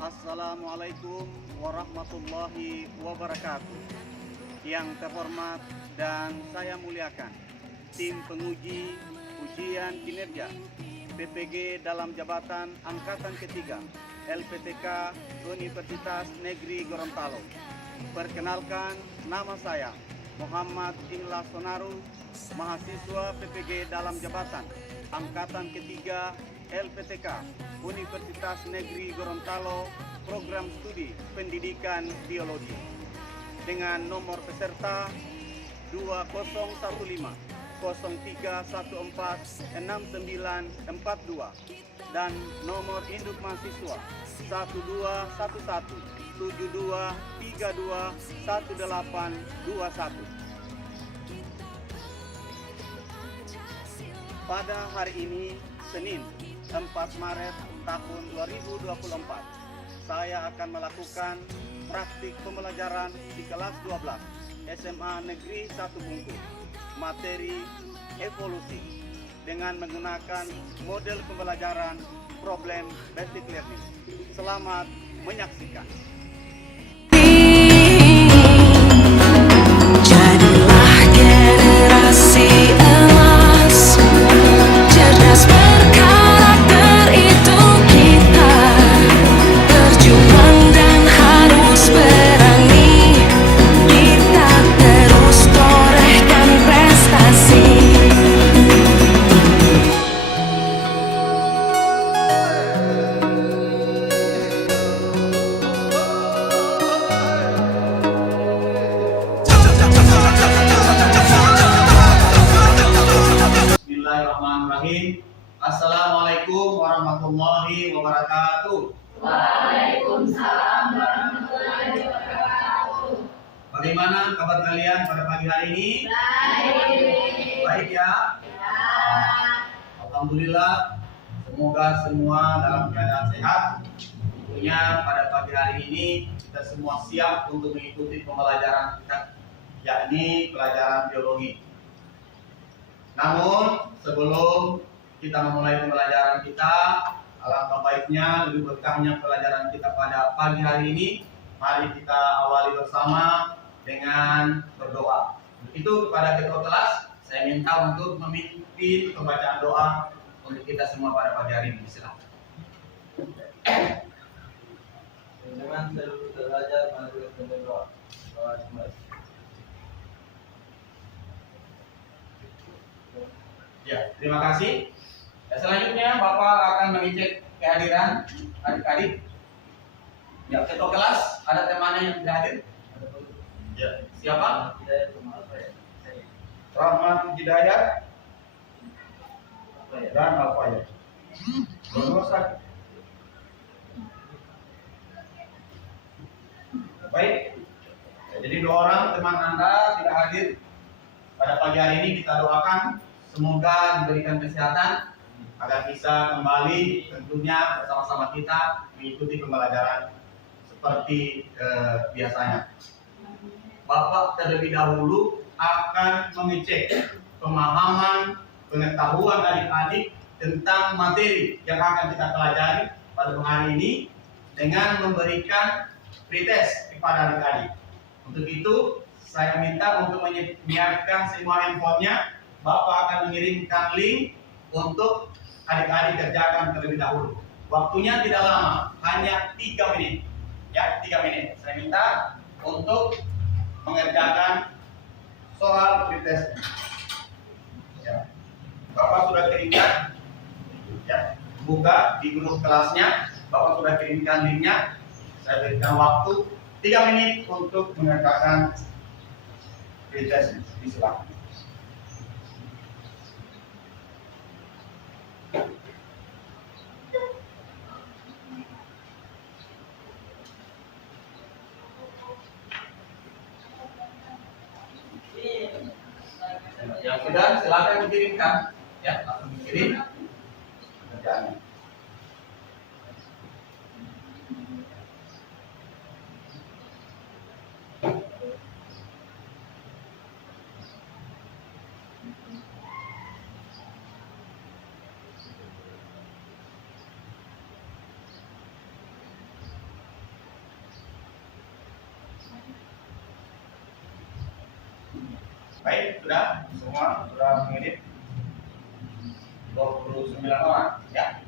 Assalamualaikum warahmatullahi wabarakatuh. Yang terhormat dan saya muliakan tim penguji ujian kinerja PPG dalam jabatan angkatan ketiga LPTK Universitas Negeri Gorontalo. Perkenalkan, nama saya Muhammad Imla Sonaru, mahasiswa PPG dalam jabatan angkatan ketiga LPTK Universitas Negeri Gorontalo, program studi pendidikan biologi, dengan nomor peserta 2015 03146942 dan nomor induk mahasiswa 1272321821. Pada hari ini, Senin 4 Maret tahun 2024, saya akan melakukan praktik pembelajaran di kelas 12 SMA Negeri 1 Bungkul, materi evolusi, dengan menggunakan model pembelajaran problem basic learning. Selamat menyaksikan. Jadilah generasi emas, cerdas berkarakter itu kita, berjuang dan harus berani, kita terus torehkan prestasi. Bismillahirrahmanirrahim. Assalamualaikum warahmatullahi wabarakatuh. Waalaikumsalam warahmatullahi wabarakatuh. Bagaimana kabar kalian pada pagi hari ini? Baik. Baik ya? Alhamdulillah, semoga semua dalam keadaan sehat. Tentunya pada pagi hari ini kita semua siap untuk mengikuti pembelajaran kita, yakni pelajaran biologi. Namun sebelum kita memulai pembelajaran kita, alangkah baiknya, lebih berkahnya pelajaran kita pada pagi hari ini, mari kita awali bersama dengan berdoa. Untuk itu kepada ketua kelas, saya minta untuk memimpin pembacaan doa untuk kita semua pada pagi hari ini. Silakan. Dengan seluruh belajar mari kita berdoa. Ya, terima kasih. Ya, selanjutnya Bapak akan mengecek kehadiran adik-adik. Ya, ketua kelas, ada temannya yang tidak hadir? Ya, siapa? Rahmat Hidayat dan Alfaya. Baik. Ya, jadi 2 orang teman Anda tidak hadir pada pagi hari ini. Kita doakan semoga diberikan kesehatan agar bisa kembali tentunya bersama-sama kita mengikuti pembelajaran seperti biasanya. Bapak terlebih dahulu akan mengecek pemahaman, pengetahuan adik-adik tentang materi yang akan kita pelajari pada hari ini dengan memberikan pretest kepada adik-adik. Untuk itu, saya minta untuk menyiapkan semua handphonenya. Bapak akan mengirimkan link untuk adik-adik kerjakan terlebih dahulu. Waktunya tidak lama, hanya 3 menit. Ya, 3 menit. Saya minta untuk mengerjakan soal pretest. Ya. Bapak sudah kirimkan, ya, buka di grup kelasnya. Bapak sudah kirimkan linknya. Saya berikan waktu 3 menit untuk mengerjakan pretest. Silakan. Yang sudah, silakan dikirimkan, ya, langsung dikirim kerjaannya. Baik, sudah semua sudah mengedit 29 orang ya.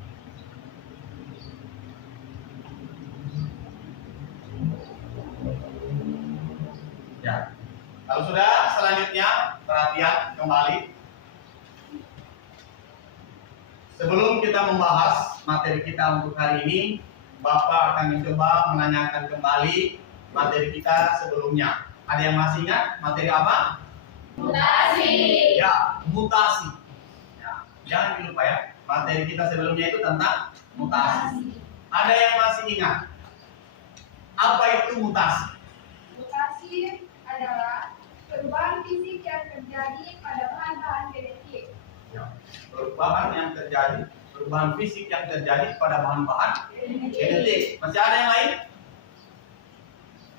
Ya. Kalau sudah, selanjutnya perhatian kembali. Sebelum kita membahas materi kita untuk hari ini, Bapak akan mencoba menanyakan kembali materi kita sebelumnya. Ada yang masih ingat materi apa? Mutasi. Ya, mutasi. Ya, jangan lupa ya, materi kita sebelumnya itu tentang mutasi. Ada yang masih ingat? Apa itu mutasi? Mutasi adalah perubahan fisik yang terjadi pada bahan-bahan genetik. Ya, perubahan fisik yang terjadi pada bahan-bahan genetik. Masih ada yang lain?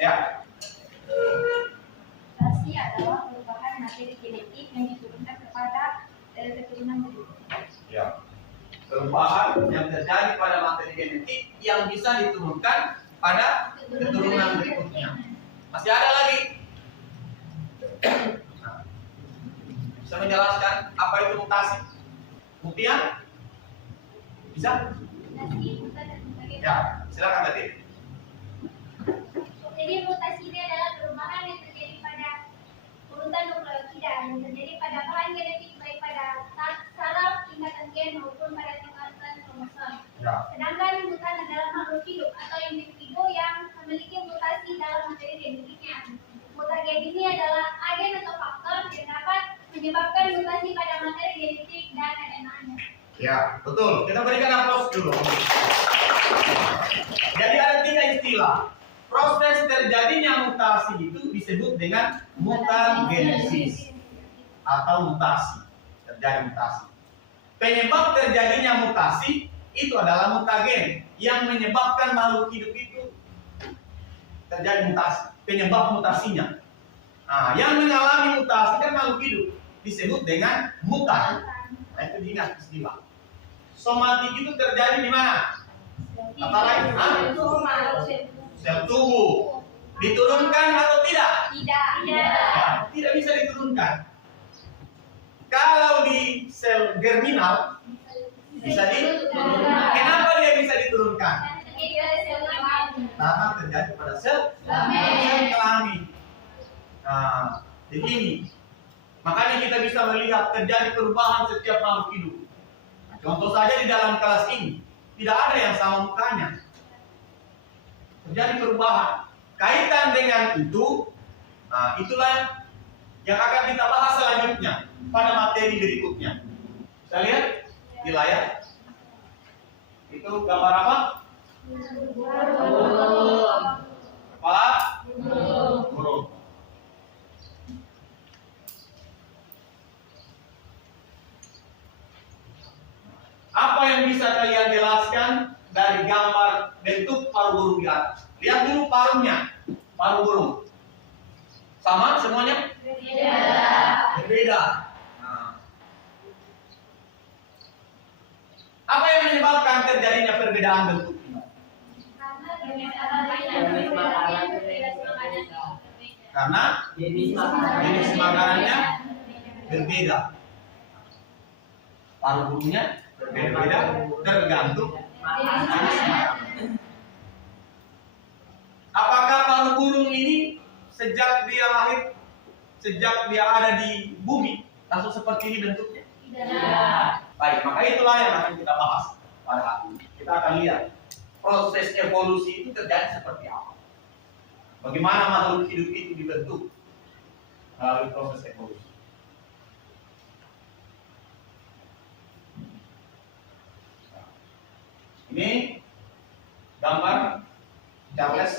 Ya. Mutasi adalah perubahan materi genetik yang diturunkan kepada keturunan berikutnya. Ya. Perubahan yang terjadi pada materi genetik yang bisa diturunkan pada keturunan berikutnya. Masih ada lagi? Nah, bisa menjelaskan apa itu mutasi? Mutian? Bisa? Ya, silakan tadi. Jadi mutasi ini adalah perubahan yang terjadi pada urutan nukleotida yang terjadi pada bahan genetik baik pada saraf tingkatan gen maupun pada tingkatan kromosom. Ya. Sedangkan mutan adalah makhluk hidup atau individu yang memiliki mutasi dalam materi genetiknya. Mutagen ini adalah agen atau faktor yang dapat menyebabkan mutasi pada materi genetik dan DNA-nya. Ya, betul. Kita berikan aplaus dulu. Jadi ada 3 istilah. Proses terjadinya mutasi itu disebut dengan mutagenesis atau mutasi. Terjadi mutasi. Penyebab terjadinya mutasi itu adalah mutagen yang menyebabkan makhluk hidup itu terjadi mutasi. Penyebab mutasinya. Nah, yang mengalami mutasi kan makhluk hidup disebut dengan mutan. Nah, itu diingat istilah. Somatik itu terjadi di mana? Kata lain, sel tubuh. Diturunkan atau tidak? Tidak. Ya, tidak bisa diturunkan. Kalau di sel germinal bisa diturunkan. Kenapa dia bisa diturunkan? Karena terjadi pada sel kelamin. Nah, jadi ini. Makanya kita bisa melihat terjadi perubahan setiap makhluk hidup. Nah, contoh saja di dalam kelas ini, tidak ada yang sama mukanya. Terjadi perubahan. Kaitan dengan itu, nah itulah yang akan kita bahas selanjutnya pada materi berikutnya. Kita lihat di layar. Itu gambar apa? Kepala? Burung. Apa yang bisa kalian jelaskan dari gambar bentuk paru burung di atas? Lihat dulu parunya, paru burung. Sama semuanya? Berbeda. Nah. Apa yang menyebabkan terjadinya perbedaan bentuk? Karena jenis makanannya berbeda. Paru burungnya berbeda tergantung jenis makanan. Apakah paru burung ini sejak dia lahir, sejak dia ada di bumi, langsung seperti ini bentuknya? Tidak. Baik, maka itulah yang akan kita bahas pada hari ini. Kita akan lihat proses evolusi itu terjadi seperti apa. Bagaimana makhluk hidup itu dibentuk melalui proses evolusi. Ini gambar Charles.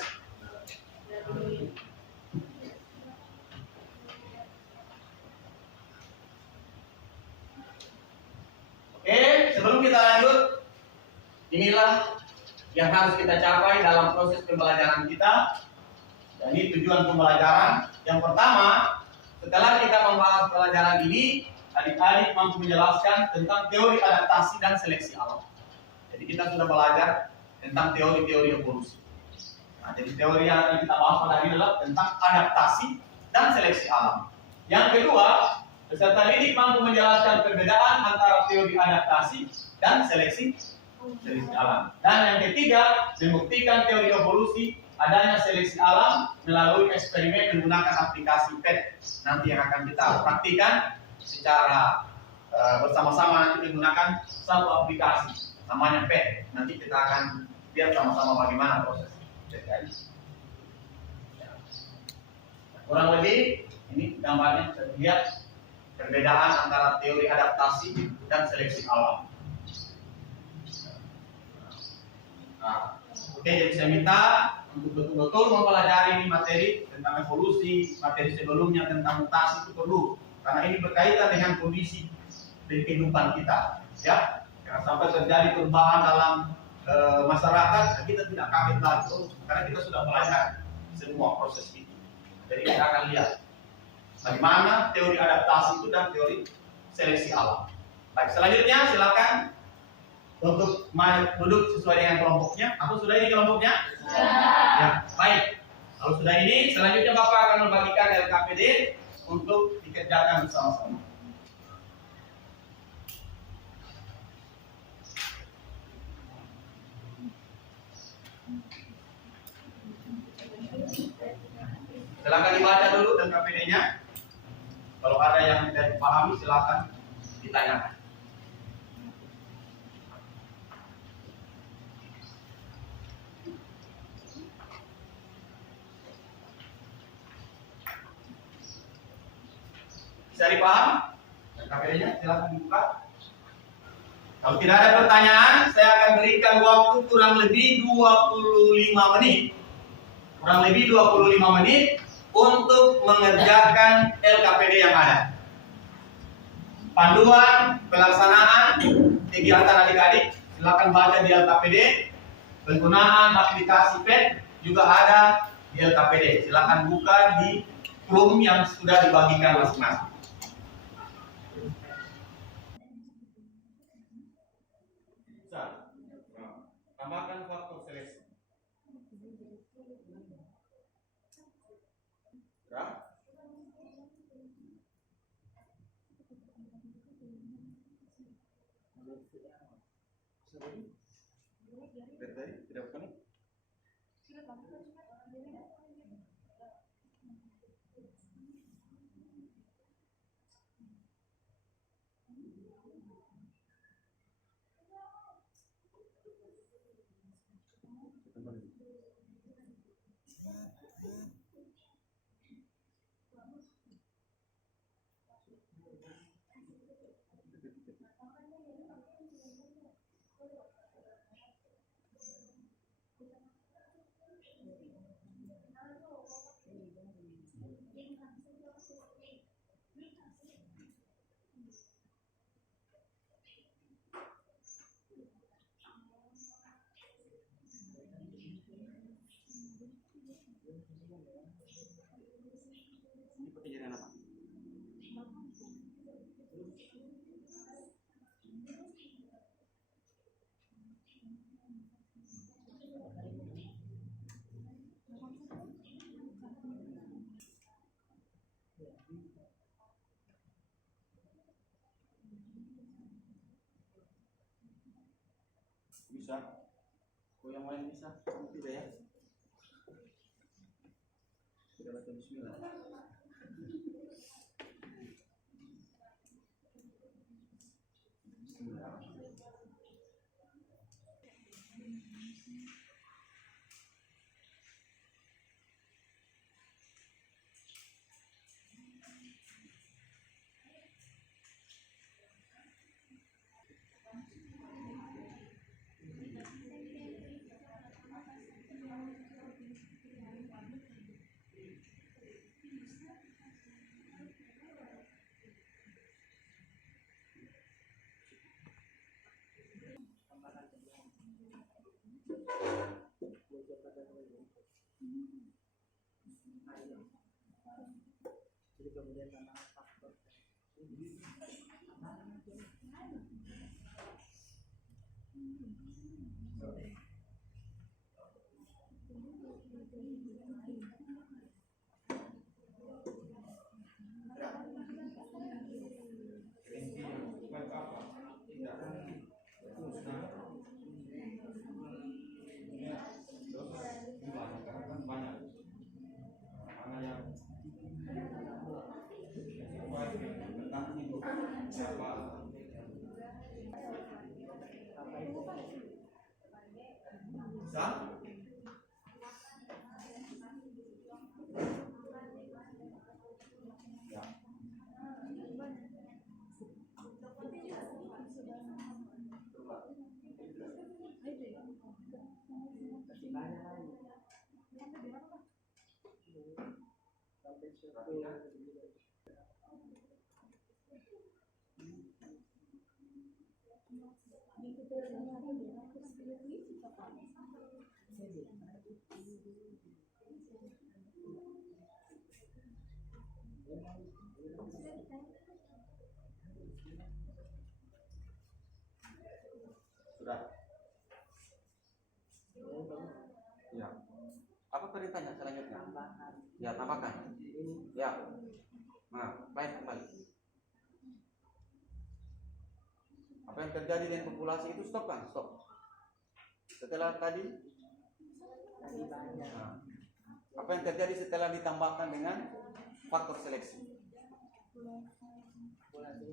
Oke, sebelum kita lanjut, inilah yang harus kita capai dalam proses pembelajaran kita. Dan ini tujuan pembelajaran. Yang pertama, setelah kita membahas pelajaran ini, adik-adik mampu menjelaskan tentang teori adaptasi dan seleksi alam. Jadi kita sudah belajar tentang teori-teori evolusi. Nah, jadi teori yang akan kita bahas pada hari ini adalah tentang adaptasi dan seleksi alam. Yang kedua, peserta didik mampu menjelaskan perbedaan antara teori adaptasi dan seleksi alam. Dan yang ketiga, membuktikan teori evolusi adanya seleksi alam melalui eksperimen menggunakan aplikasi PET. Nanti yang akan kita praktikan secara bersama-sama, nanti menggunakan satu aplikasi namanya PET. Nanti kita akan lihat sama-sama bagaimana proses terjadi. Kurang lebih ini gambarnya bisa dilihat perbedaan antara teori adaptasi dan seleksi alam. Nah, oke, jadi saya minta untuk betul-betul mempelajari ini materi tentang evolusi, materi sebelumnya tentang mutasi itu perlu, karena ini berkaitan dengan kondisi kehidupan kita, ya. Jangan sampai terjadi perubahan dalam masyarakat, kita tidak kaget lagi, karena kita sudah belajar semua proses itu. Jadi kita akan lihat bagaimana teori adaptasi itu dan teori seleksi alam. Baik, selanjutnya silakan untuk duduk sesuai dengan kelompoknya. Atau sudah ini kelompoknya? Ya, baik. Kalau sudah ini, selanjutnya Bapak akan membagikan LKPD untuk dikerjakan bersama-sama. Silakan dibaca dulu LKPD-nya. Kalau ada yang tidak dipahami, silakan ditanyakan. Bisa dipahami? LKPD-nya silakan dibuka. Kalau tidak ada pertanyaan, saya akan berikan waktu kurang lebih 25 menit. Kurang lebih 25 menit untuk mengerjakan LKPD yang ada. Panduan pelaksanaan kegiatan adik-adik silakan baca di LKPD. Penggunaan aplikasi PET juga ada di LKPD. Silakan buka di room yang sudah dibagikan masing-masing. Tambahkan faktor seleksi. Ya. Tidak bukan? Ini pekerjaan apa? Bisa. Kok yang lain bisa? Kamu tidak ya? Sudah baca bismillah. Bismillah. Jadi kemudian tantangan faktor bisa. Ya. Sudah. Ya. Apa perintahnya selanjutnya? Ya, tambahkan. Ya. Nah, baik kembali. Apa yang terjadi dengan populasi itu stop kan? Stop. Setelah tadi, nah, apa yang terjadi setelah ditambahkan dengan faktor seleksi?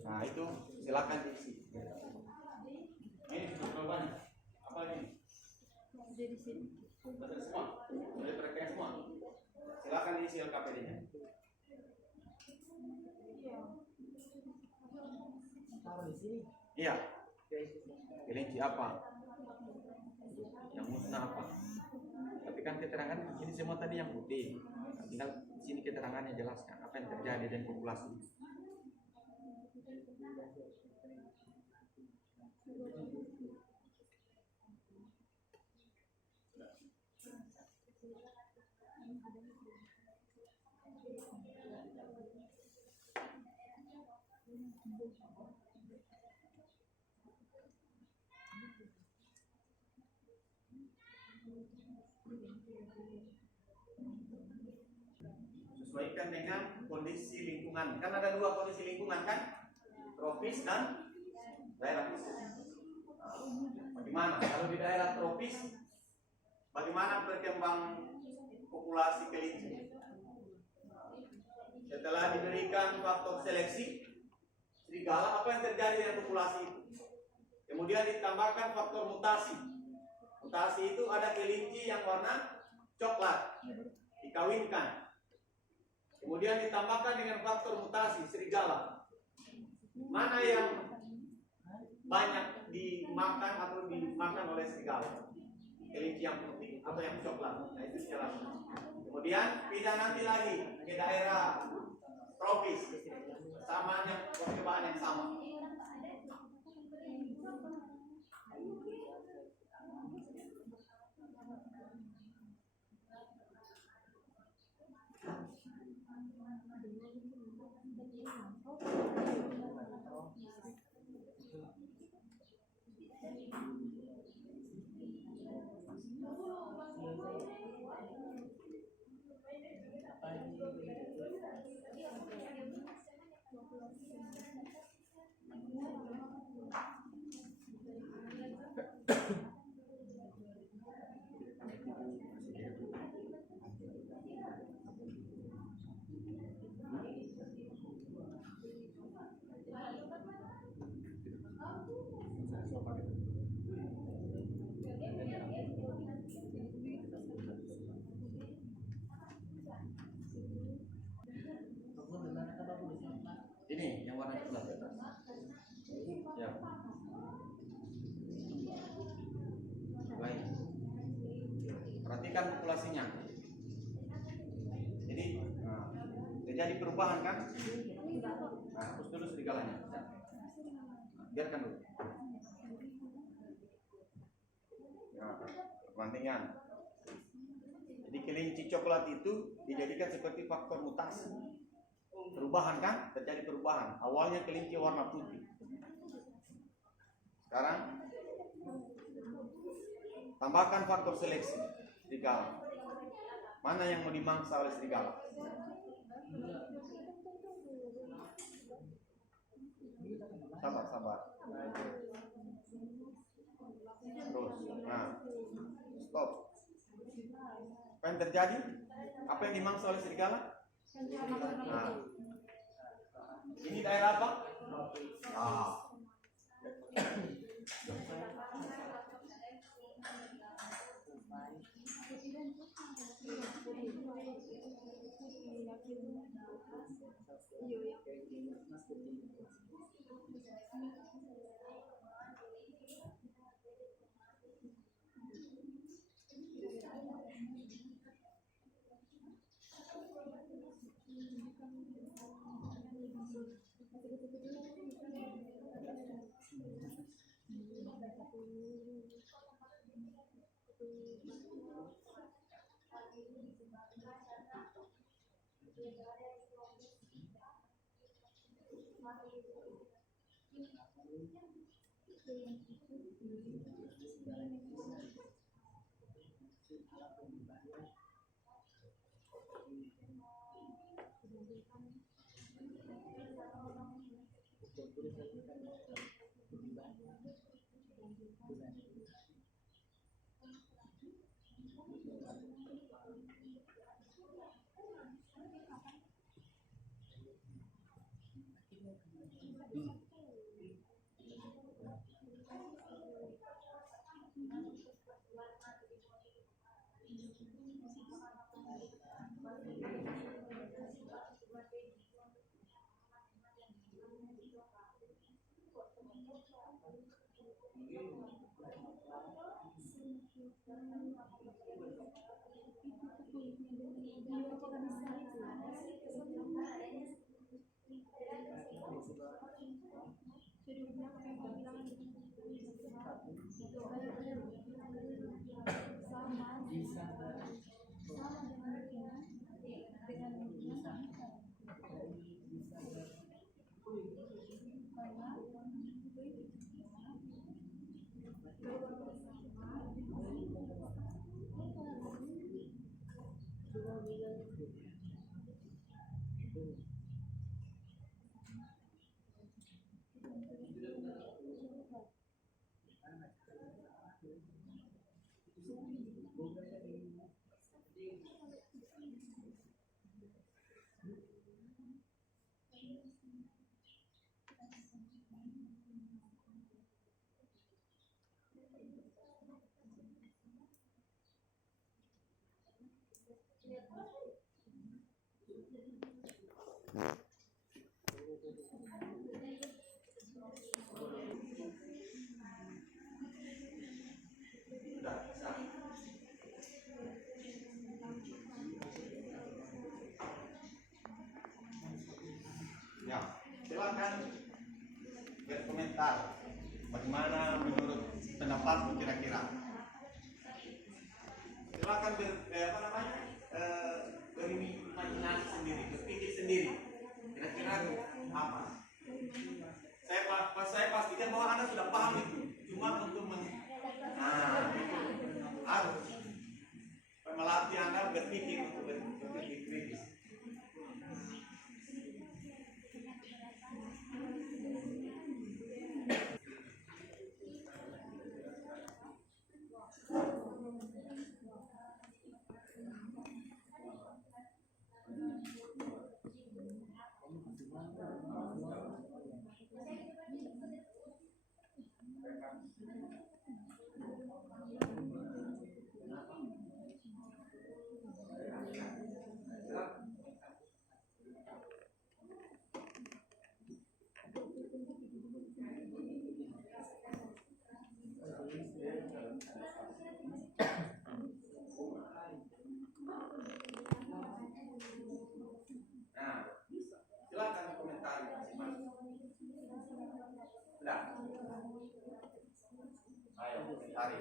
Nah, itu silakan diisi. Ini jawabannya. Apa ini? Betul semua. Boleh perhatikan semua. Silakan diisi LKPD-nya. Taruh di sini. Iya. Kelinci apa? Yang musnah apa? Tapi kan keterangan ini semua tadi yang putih. Tinggal di sini keterangannya jelaskan apa yang terjadi dengan populasi. Sesuaikan dengan kondisi lingkungan. Kan ada dua kondisi lingkungan kan? Tropis dan daerah khusus. Bagaimana? Kalau di daerah tropis, bagaimana perkembangan populasi kelinci? Setelah diberikan faktor seleksi serigala, apa yang terjadi dengan populasi itu? Kemudian ditambahkan faktor mutasi. Mutasi itu ada kelinci yang warna coklat, dikawinkan. Kemudian ditambahkan dengan faktor mutasi serigala. Mana yang banyak dimakan atau dimakan oleh serigala? Kelinci yang putih atau yang coklat? Nah, itu jelas. Kemudian pindah nanti lagi ke daerah tropis, samanya percobaan yang sama. Ini yang warna coklat di atas. Ya. Baik. Perhatikan populasinya. Jadi terjadi perubahan kan? Nah, hapus dulu serigalanya. Nah, biarkan dulu. Nah, perbandingan. Jadi kelinci coklat itu dijadikan seperti faktor mutasi. Perubahan kan? Terjadi perubahan. Awalnya kelinci warna putih. Sekarang tambahkan faktor seleksi serigala. Mana yang mau dimangsa oleh serigala? Sabar. Terus. Nah. Stop. Apa yang terjadi? Apa yang dimangsa oleh serigala? Nah. Ini daerah apa? Sudah bisa. Ya, silakan berkomentar. Bagaimana menurut pendapatmu kira-kira? Silakan berimajinasi sendiri, berpikir sendiri. Kira-kira apa? Saya pastikan bahwa Anda sudah paham itu. Cuma untuk harus melatih Anda berpikir untuk berpikir kritis. Nah, silakan komentari masing-masing. Sudah. Ayo komentari.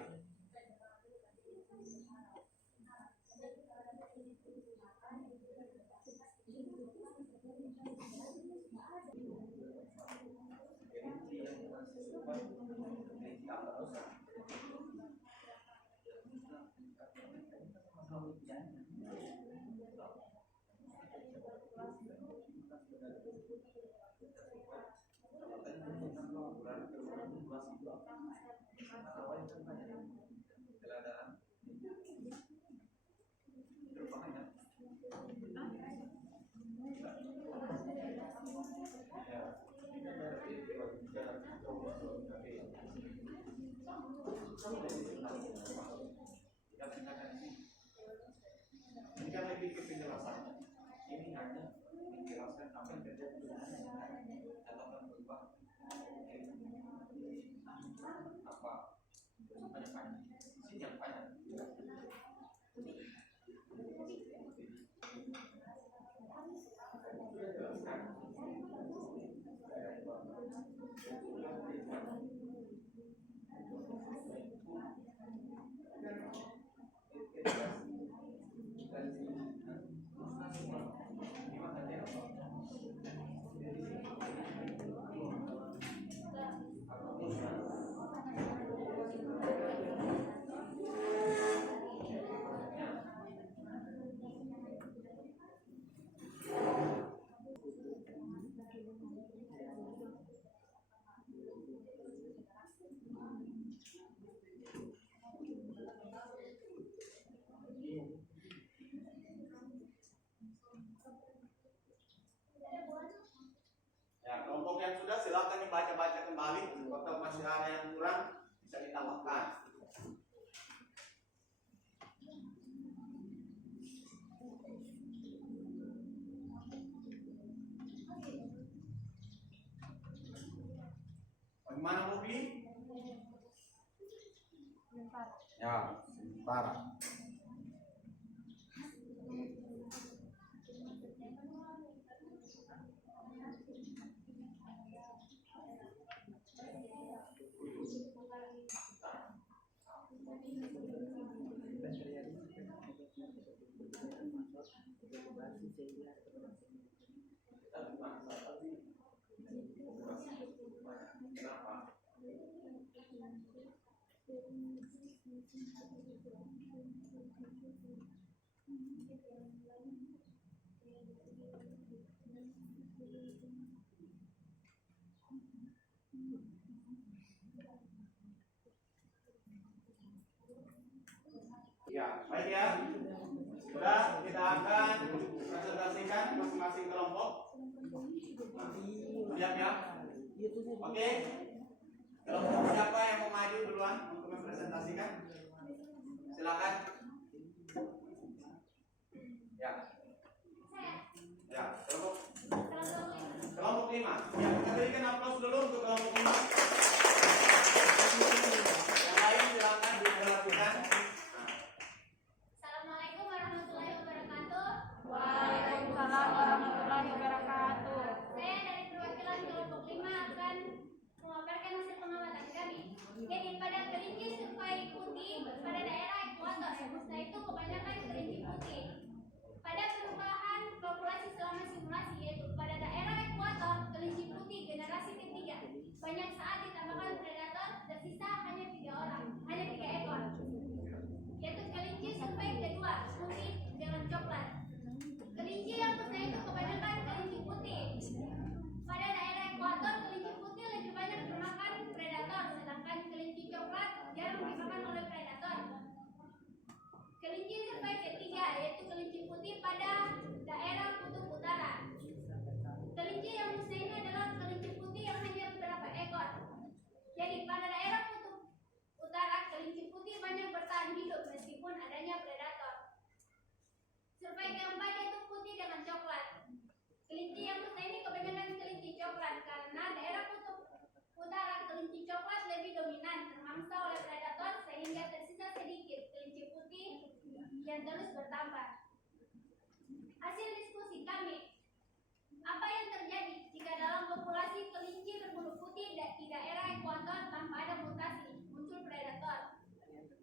Ini kan lebih ke Ya, sebentar. Ya, baik ya. Sudah, kita akan presentasikan masing-masing kelompok. Siap ya? Oke. Kelompok siapa yang mau maju duluan untuk mempresentasikan? Silakan. Ya. Ya, kelompok 5. Ya, kita berikan aplaus dulu untuk kelompok 5. Yang lain silakan diperhatikan. Assalamualaikum warahmatullahi wabarakatuh. Waalaikumsalam warahmatullahi wabarakatuh. Saya dari perwakilan kelompok 5 akan memaparkan hasil pengamatan kami. Jadi pada kelinci survei putih pada daerah ekuator, nah itu kebanyakan kelinci putih. Pada perubahan populasi selama simulasi, yaitu pada daerah ekuator kelinci putih generasi ketiga, banyak saat ditambahkan predator, tersisa hanya 3 orang, hanya 3 ekor. Yaitu kelinci survei kedua putih dengan coklat. Kelinci yang musnah itu kebanyakan kelinci putih. Pada daerah ekuator kelinci putih lebih banyak termakan predator, sedangkan kelinci coklat jarang dimakan oleh predator. Kelinci survei ketiga yaitu kelinci putih pada daerah kutub utara. Kelinci yang musnah ini adalah kelinci putih yang hanya beberapa ekor. Jadi pada daerah kutub utara kelinci putih banyak bertahan hidup meskipun adanya predator. Survei keempat yaitu putih dengan coklat. Kelinci yang musnah ini kebanyakan kelinci coklat karena daerah kutub utara kelinci coklat lebih dominan termangsa oleh predator sehingga tersisa sedikit kelinci putih yang terus bertambah. Hasil diskusi kami, apa yang terjadi jika dalam populasi kelinci berbulu putih di daerah ekuator tanpa ada mutasi muncul predator?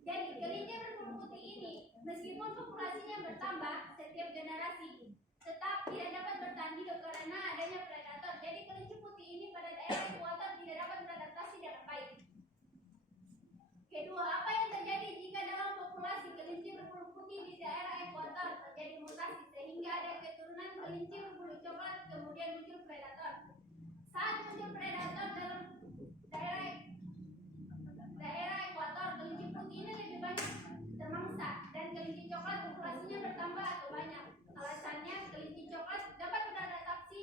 Jadi kelinci berbulu putih ini meskipun populasinya bertambah setiap generasi tetap tidak dapat bertahan hidup karena adanya predator. Jadi kelinci putih ini pada daerah ekuator tidak dapat beradaptasi dengan baik. Kedua, apa yang terjadi jika dalam populasi kelinci berbulu putih di daerah ekuator terjadi mutasi sehingga ada keturunan kelinci berbulu coklat kemudian muncul predator? Saat muncul predator dalam daerah ekuator, kelinci putih ini lebih banyak termangsa dan kelinci coklat populasinya bertambah atau banyak. Alasannya kelinci coklat dapat beradaptasi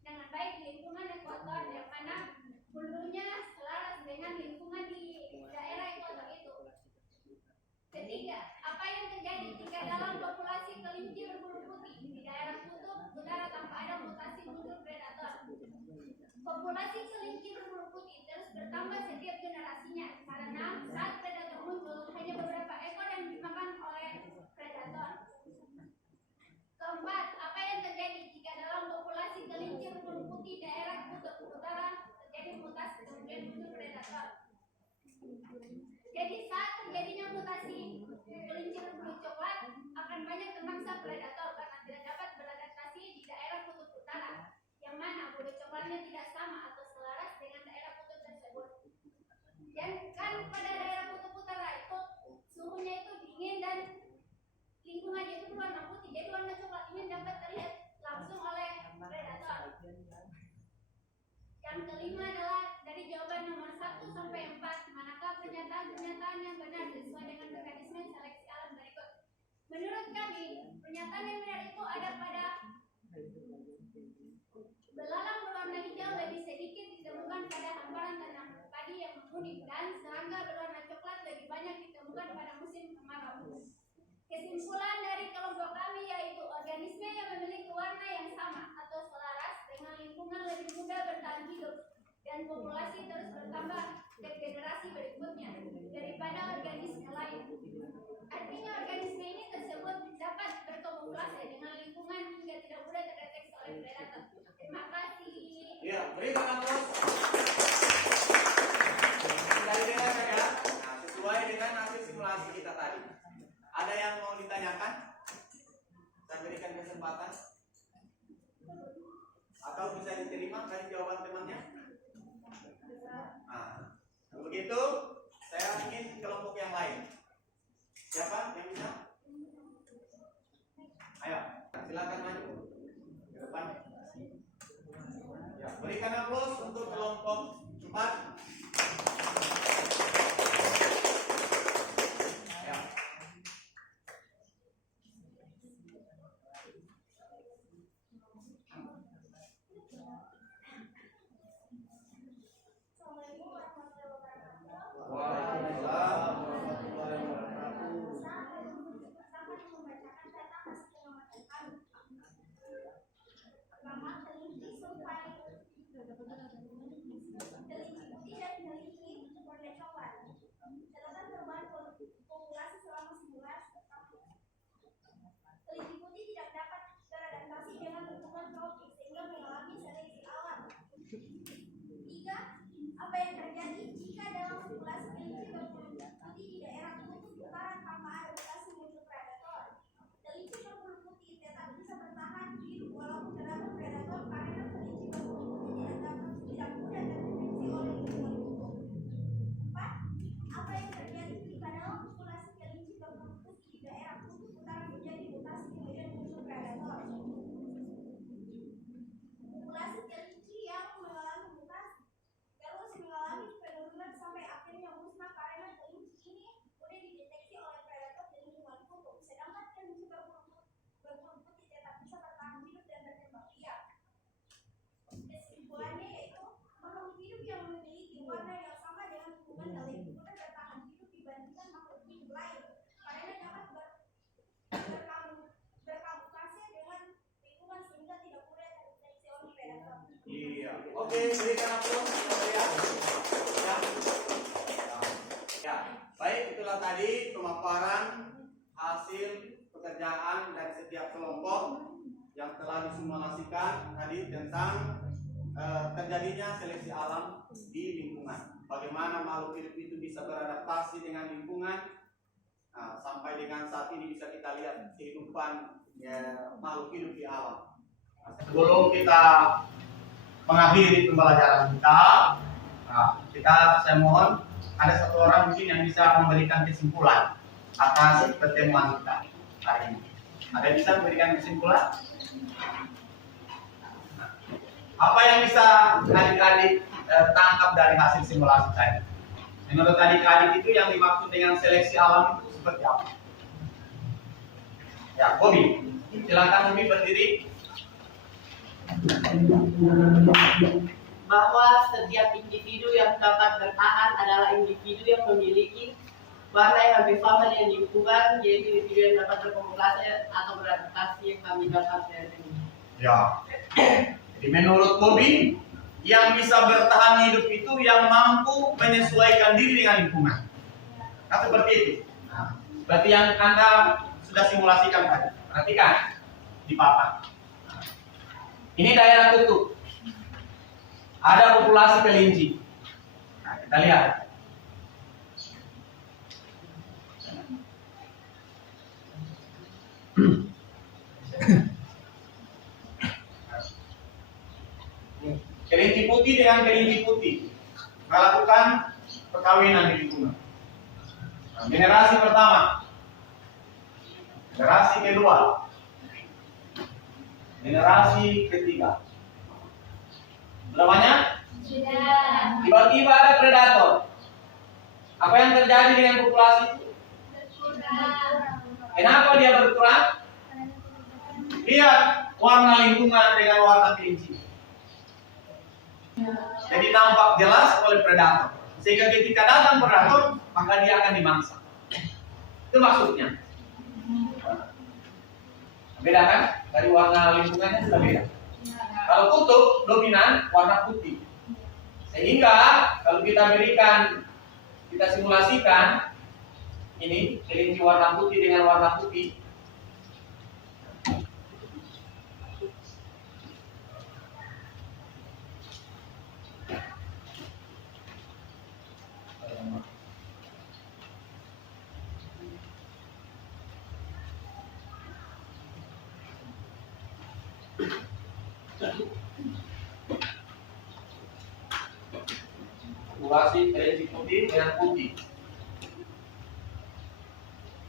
dengan baik di lingkungan ekuator yang mana bulunya selaras dengan lingkungan di daerah ekuator itu. Ketiga, apa yang terjadi jika dalam populasi kelinci berbulu putih di daerah kutub utara tanpa ada mutasi muncul predator? Populasi kelinci berbulu putih terus bertambah setiap generasinya karena saat predator muncul hanya beberapa ekor yang dimakan oleh predator. Keempat, apa yang terjadi jika dalam populasi kelinci berbulu putih daerah kutub utara terjadi mutasi kemudian muncul predator? Jadi saat terjadinya mutasi kelinci berbulu coklat akan banyak termangsa predator karena tidak dapat beradaptasi di daerah kutub utara, yang mana bulu coklatnya tidak sama atau selaras dengan daerah kutub tersebut. Dan kan pada daerah kutub utara itu suhunya itu dingin dan lingkungannya itu berwarna putih, jadi warna coklat ini dapat terlihat langsung oleh predator. Yang kelima adalah dari jawaban nomor 1 sampai 4, manakah pernyataan-pernyataan yang benar sesuai dengan mekanisme seleksi alam berikut? Menurut kami, pernyataan yang benar itu ada pada belalang berwarna hijau lebih sedikit ditemukan pada hamparan tanam padi yang menguning dan serangga berwarna coklat lebih banyak ditemukan pada musim kemarau. Kesimpulan dari kelompok kami yaitu organisme yang memiliki warna yang sama atau selaras dengan lingkungan lebih mudah bertahan hidup dan populasi terus bertambah ke generasi berikutnya daripada organisme lain. Artinya organisme ini tersebut dapat berkamuflase dengan lingkungan hingga tidak mudah terdeteksi oleh predator. Terima kasih. Ya, berikan aplaus. Sekali dengar ya. Nah, sesuai dengan hasil simulasi kita tadi. Ada yang mau ditanyakan? Saya berikan kesempatan. Atau bisa diterima dari jawaban temannya? Nah, kalau begitu saya ingin kelompok yang lain. Siapa yang bisa? Ayo, silakan maju ke depan. Ya, berikan aplaus untuk kelompok 4. Ya. Assalamualaikum warahmatullahi wabarakatuh. Waalaikumsalam warahmatullahi wabarakatuh. Pertama membacakan data hasil pengamatan kami. Pertama, kelinci survei. Kelinci putih dan kelinci berwarna coklat. Catatan perubahan populasi selama simulasi. Kelinci putih tidak dapat beradaptasi dengan lingkungan tropis sehingga mengalami seleksi alam. 3. Apa yang terjadi jika dalam populasi kelinci berbulu putih di daerah kutub utara tanpa ada mutasi muncul predator? Kelinci berbulu putih tetap bisa bertahan hidup walaupun terdapat predator karena kelinci berbulu putih tidak mudah terdeteksi oleh lingkungan kutub. 4. Apa yang terjadi jika dalam populasi kelinci berbulu putih di daerah kutub utara menjadi mutasi kemudian muncul predator? Populasi kelinci yang mengalami mutasi terus mengalami penurunan sampai akhirnya musnah karena kelinci ini mudah dideteksi oleh predator di lingkungan kutub, sedangkan kelinci berbulu putih tetap bisa bertahan hidup dan berkembang biak. Kesimpulannya yaitu makhluk hidup yang memiliki warna yang sama dengan lingkungan dan lebih mudah bertahan hidup dibandingkan makhluk hidup lain karena dapat berkamuflase dengan lingkungan sehingga tidak mudah terdeteksi oleh predator. Iya. Oke, berikan aplaus. Ya. Ya. Baik, itulah tadi pemaparan hasil pekerjaan dari setiap kelompok yang telah disimulasikan tadi tentang terjadinya seleksi alam di lingkungan. Bagaimana makhluk hidup itu bisa beradaptasi dengan lingkungan. Nah, sampai dengan saat ini bisa kita lihat kehidupan makhluk hidup di alam. Nah, sebelum kita mengakhiri pembelajaran kita, saya mohon ada satu orang mungkin yang bisa memberikan kesimpulan atas pertemuan kita hari ini. Ada yang bisa memberikan kesimpulan? Apa yang bisa adik-adik tangkap dari hasil simulasi tadi? Menurut adik-adik itu yang dimaksud dengan seleksi alam itu seperti apa? Ya, Bobby, silakan Bobby berdiri. Bahwa setiap individu yang dapat bertahan adalah individu yang memiliki warna yang hampir sama dengan lingkungan, yaitu individu yang dapat berkomunikasi atau beradaptasi yang kami dapat dari ini. Ya. Jadi menurut Bobby, yang bisa bertahan hidup itu yang mampu menyesuaikan diri dengan lingkungan. Nah, seperti itu. Nah, berarti yang Anda sudah simulasikan tadi. Perhatikan di papan. Nah, ini daerah kutub. Ada populasi kelinci. Nah, kita lihat. Kelinci putih dengan kelinci putih melakukan perkawinan di lingkungan. Nah, generasi pertama, generasi kedua, generasi ketiga. Sudah banyak? Sudah. Tiba-tiba ada predator. Apa yang terjadi dengan populasi itu? Berkurang. Kenapa dia berkurang? Lihat warna lingkungan dengan warna kelinci. Jadi nampak jelas oleh predator. Sehingga ketika datang predator, maka dia akan dimangsa. Itu maksudnya. Beda kan? Dari warna lingkungannya sudah beda. Kalau kutub dominan warna putih. Sehingga kalau kita berikan, kita simulasikan ini kelinci warna putih dengan warna putih. Simulasi kelinci putih dengan putih.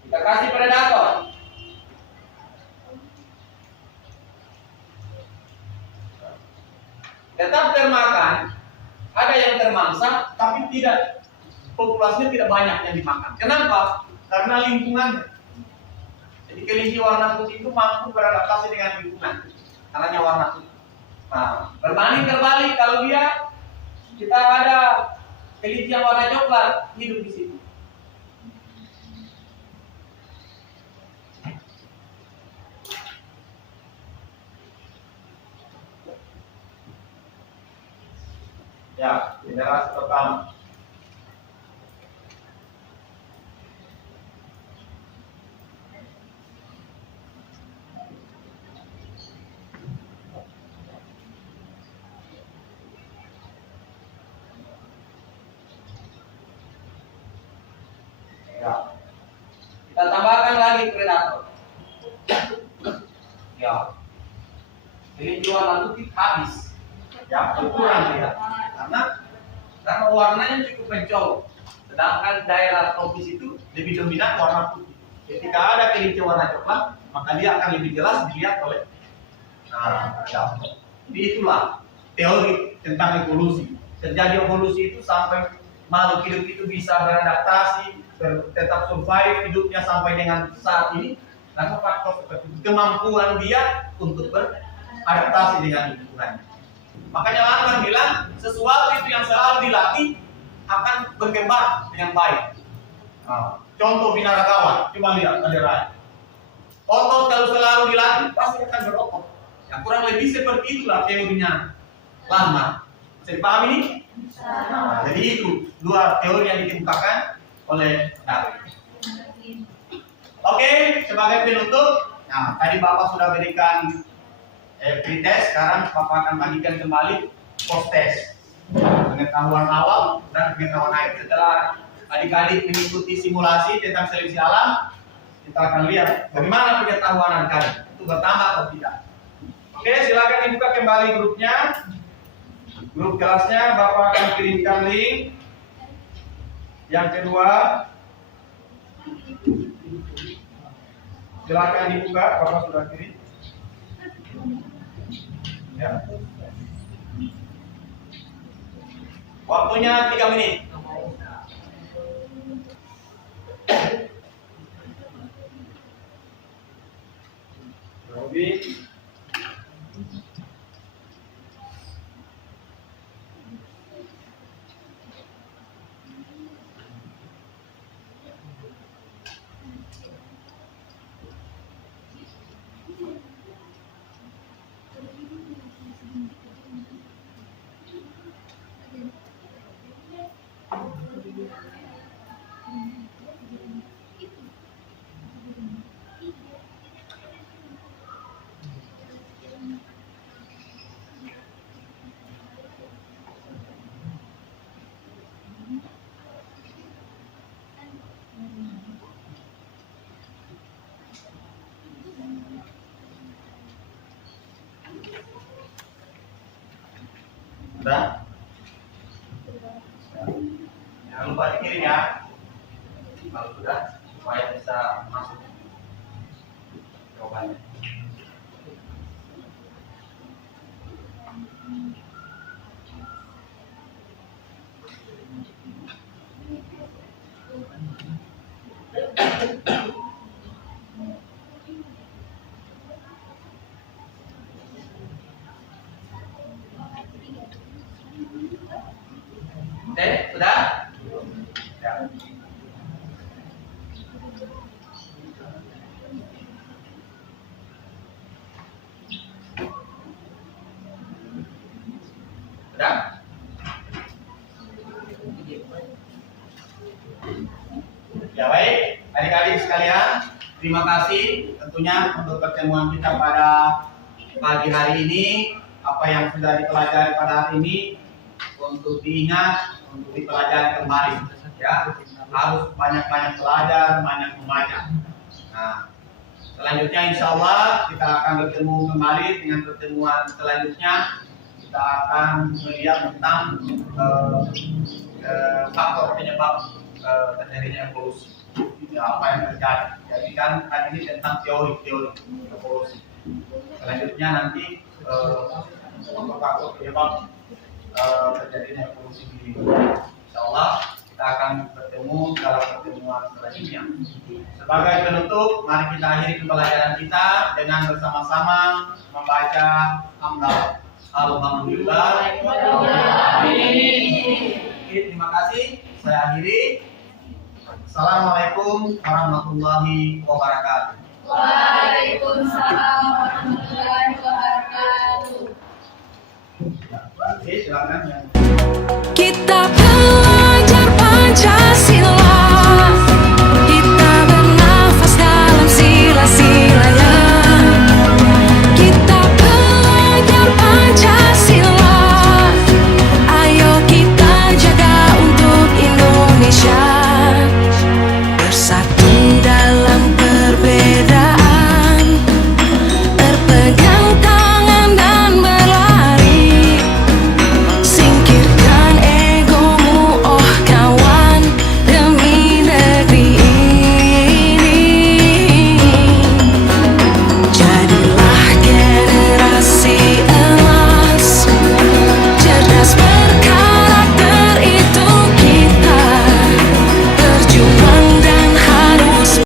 Kita kasih predator. Tetap termakan, ada yang termangsa, tapi tidak, populasinya tidak banyak yang dimakan. Kenapa? Karena lingkungan. Jadi kelinci warna putih itu mampu beradaptasi dengan lingkungan, karena warna putih. Nah, berbanding terbalik kalau kita ada kelinci yang warna coklat hidup di situ. Ya, generasi pertama. Ya. Kita tambahkan lagi predator. Ya. Kelinci warna putih habis. Ya, berkurang dia. Karena warnanya cukup mencolok. Sedangkan daerah tropis itu lebih dominan warna putih. Ketika ada kelinci warna coklat, maka dia akan lebih jelas dilihat oleh ya. Jadi itulah teori tentang evolusi. Terjadi evolusi itu sampai makhluk hidup itu bisa beradaptasi, tetap survive hidupnya sampai dengan saat ini. Karena faktor seperti itu, kemampuan dia untuk beradaptasi dengan lingkungan. Makanya Langkah bilang sesuatu itu yang selalu dilatih akan berkembang dengan baik. Contoh binaragawan, coba lihat ada. Otot kalau selalu dilatih pasti akan berotot. Yang kurang lebih seperti itulah teorinya Langkah. Bisa dipahami ini? Jadi itu dua teori yang dikemukakan oleh Darwin. Oke, sebagai penutup, nah tadi Bapak sudah berikan pretest, sekarang Bapak akan bagikan kembali post test. Pengetahuan awal dan pengetahuan akhir. Setelah adik-adik mengikuti simulasi tentang seleksi alam, kita akan lihat bagaimana pengetahuan adik-adik itu bertambah atau tidak. Oke, silakan dibuka kembali grupnya. Grup kelasnya Bapak akan kirimkan link. Yang kedua, silakan dibuka, Bapak sudah kirim. Ya. Waktunya 3 menit. Lebih. Sudah? Jangan lupa dikirim ya. Kalau sudah, supaya bisa masuk jawabannya. Oke, sudah? Ya. Sudah? sekalian, terima kasih tentunya untuk pertemuan kita pada pagi hari ini. Apa yang sudah dipelajari pada hari ini untuk diingat, untuk dipelajari kembali. Ya, harus banyak-banyak belajar, banyak membaca. Nah, selanjutnya insya Allah kita akan bertemu kembali dengan pertemuan selanjutnya. Kita akan melihat tentang faktor penyebab terjadinya evolusi. Ya, apa yang terjadi? Jadi kan hari ini tentang teori evolusi. Selanjutnya nanti faktor penyebab terjadinya evolusi di insya Allah kita akan bertemu dalam pertemuan selanjutnya. Sebagai penutup, mari kita akhiri pembelajaran kita dengan bersama-sama membaca hamdalah. Alhamdulillah. Terima kasih. Saya akhiri. Assalamualaikum warahmatullahi wabarakatuh. Waalaikumsalam warahmatullahi wabarakatuh. Oke, silakan yang